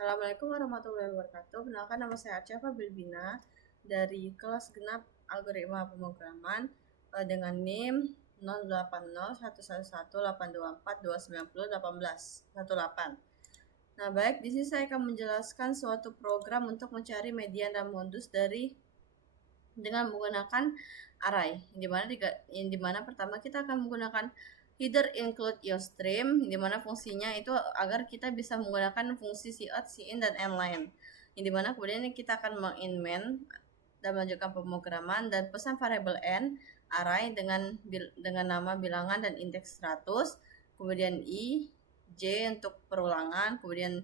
Assalamualaikum warahmatullahi wabarakatuh. Perkenalkan, nama saya Arca Bilbina dari kelas genap algoritma pemrograman dengan NIM 08011182429018. Nah, baik, di sini saya akan menjelaskan suatu program untuk mencari median dan modus dengan menggunakan array. Di mana pertama kita akan menggunakan header include stream, di mana fungsinya itu agar kita bisa menggunakan fungsi cout, cin, dan inline. Di mana kemudian kita akan menginmen dan melanjutkan pemrograman dan pesan variabel n array dengan nama bilangan dan indeks 100, kemudian i, j untuk perulangan, kemudian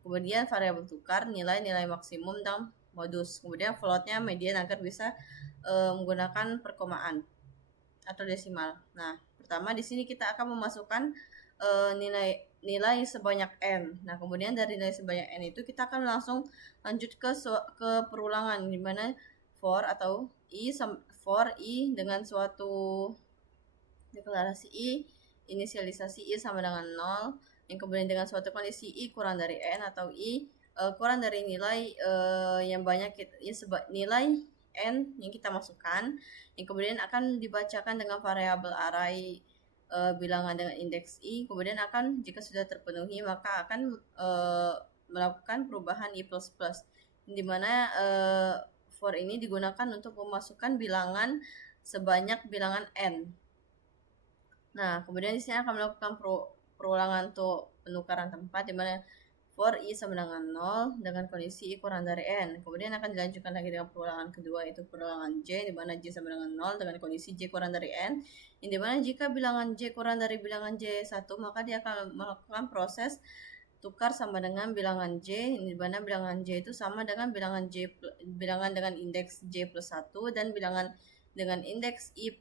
kemudian variabel tukar nilai maksimum dan modus, kemudian floatnya median agar bisa menggunakan perkomaan atau desimal. Nah, pertama di sini kita akan memasukkan nilai sebanyak n. Nah, kemudian dari nilai sebanyak n itu kita akan langsung lanjut ke perulangan, di mana for i dengan suatu deklarasi i, inisialisasi i sama dengan 0, yang kemudian dengan suatu kondisi i kurang dari n atau i kurang dari nilai yang banyak nilai n yang kita masukkan, yang kemudian akan dibacakan dengan variabel array bilangan dengan indeks i, kemudian jika sudah terpenuhi maka akan melakukan perubahan i++, di mana for ini digunakan untuk memasukkan bilangan sebanyak bilangan n. Nah, kemudian di sini akan melakukan perulangan untuk penukaran tempat, di mana for i sama dengan 0 dengan kondisi i kurang dari n. Kemudian akan dilanjutkan lagi dengan perulangan kedua, yaitu perulangan j, di mana j sama dengan 0 dengan kondisi j kurang dari n. Di mana jika bilangan j kurang dari bilangan j1, maka dia akan melakukan proses tukar sama dengan bilangan j, di mana bilangan j itu sama dengan bilangan dengan indeks j+1 dan bilangan dengan indeks i+1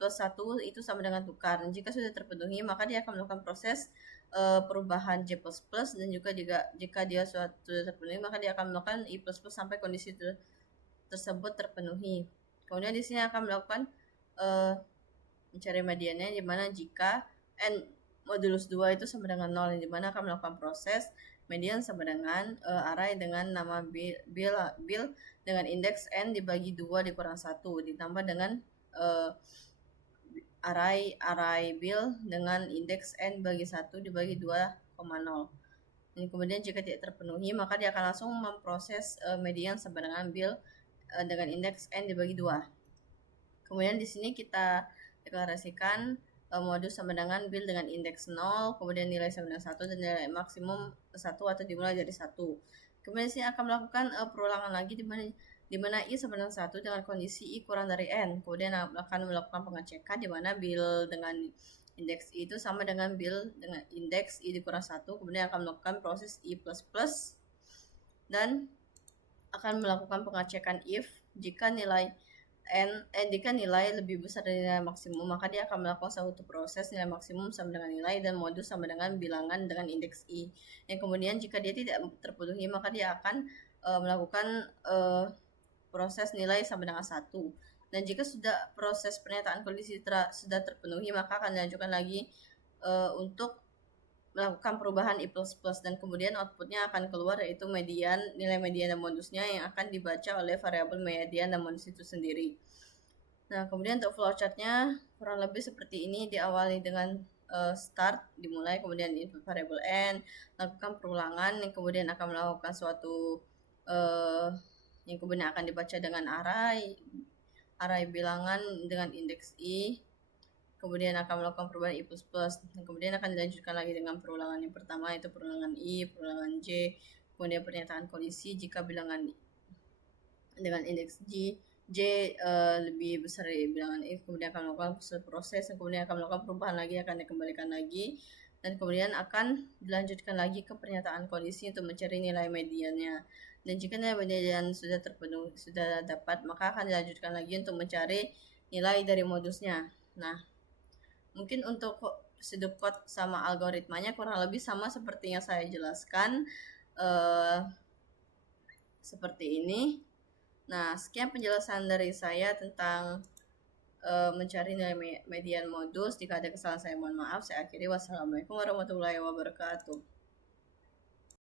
itu sama dengan tukar. Dan jika sudah terpenuhi, maka dia akan melakukan proses perubahan j++, dan juga jika dia sudah terpenuhi, maka dia akan melakukan i++ sampai kondisi tersebut terpenuhi. Kemudian di sini akan melakukan mencari mediannya, di mana jika n modulus 2 itu sama dengan 0, di mana akan melakukan proses median sama dengan array dengan nama bil dengan indeks n dibagi 2 dikurang 1 ditambah dengan array bil dengan indeks n bagi 1 dibagi 2,0. Dan kemudian jika tidak terpenuhi, maka dia akan langsung memproses median sama dengan bil dengan indeks n dibagi 2. Kemudian di sini kita deklarasikan modus sama dengan bil dengan indeks 0, kemudian nilai sama dengan 1, dan nilai maksimum 1 atau dimulai dari 1. Kemudian di sini akan melakukan perulangan lagi, di mana i sama dengan 1 dengan kondisi i kurang dari n. Kemudian akan melakukan pengecekan, di mana bil dengan indeks i itu sama dengan bil dengan indeks i dikurang 1. Kemudian akan melakukan proses i++, dan akan melakukan pengecekan if jika nilai lebih besar dari nilai maksimum, maka dia akan melakukan suatu proses nilai maksimum sama dengan nilai dan modus sama dengan bilangan dengan indeks i. Yang kemudian jika dia tidak terpenuhi, maka dia akan melakukan proses nilai sama dengan 1. Dan jika sudah proses pernyataan kondisi sudah terpenuhi, maka akan dilanjutkan lagi untuk melakukan perubahan i++, dan kemudian outputnya akan keluar, yaitu nilai median dan modusnya yang akan dibaca oleh variabel median dan modus itu sendiri. Nah, kemudian untuk flowchartnya kurang lebih seperti ini. Diawali dengan start, dimulai, kemudian input variabel n, lakukan perulangan, yang kemudian akan melakukan suatu yang kemudian akan dibaca dengan array bilangan dengan indeks i, kemudian akan melakukan perubahan i++, dan kemudian akan dilanjutkan lagi dengan perulangan yang pertama, yaitu perulangan i, perulangan j, kemudian pernyataan kondisi jika bilangan dengan indeks j lebih besar dari bilangan i, kemudian akan melakukan proses, dan kemudian akan melakukan perubahan lagi, akan dikembalikan lagi, dan kemudian akan dilanjutkan lagi ke pernyataan kondisi untuk mencari nilai mediannya. Dan jika nilai median sudah terpenuhi, sudah dapat, maka akan dilanjutkan lagi untuk mencari nilai dari modusnya. Nah, mungkin untuk pseudocode sama algoritmanya kurang lebih sama seperti yang saya jelaskan seperti ini. Nah, sekian penjelasan dari saya tentang mencari nilai median modus. Jika ada kesalahan saya mohon maaf. Saya akhiri. Wassalamualaikum warahmatullahi wabarakatuh.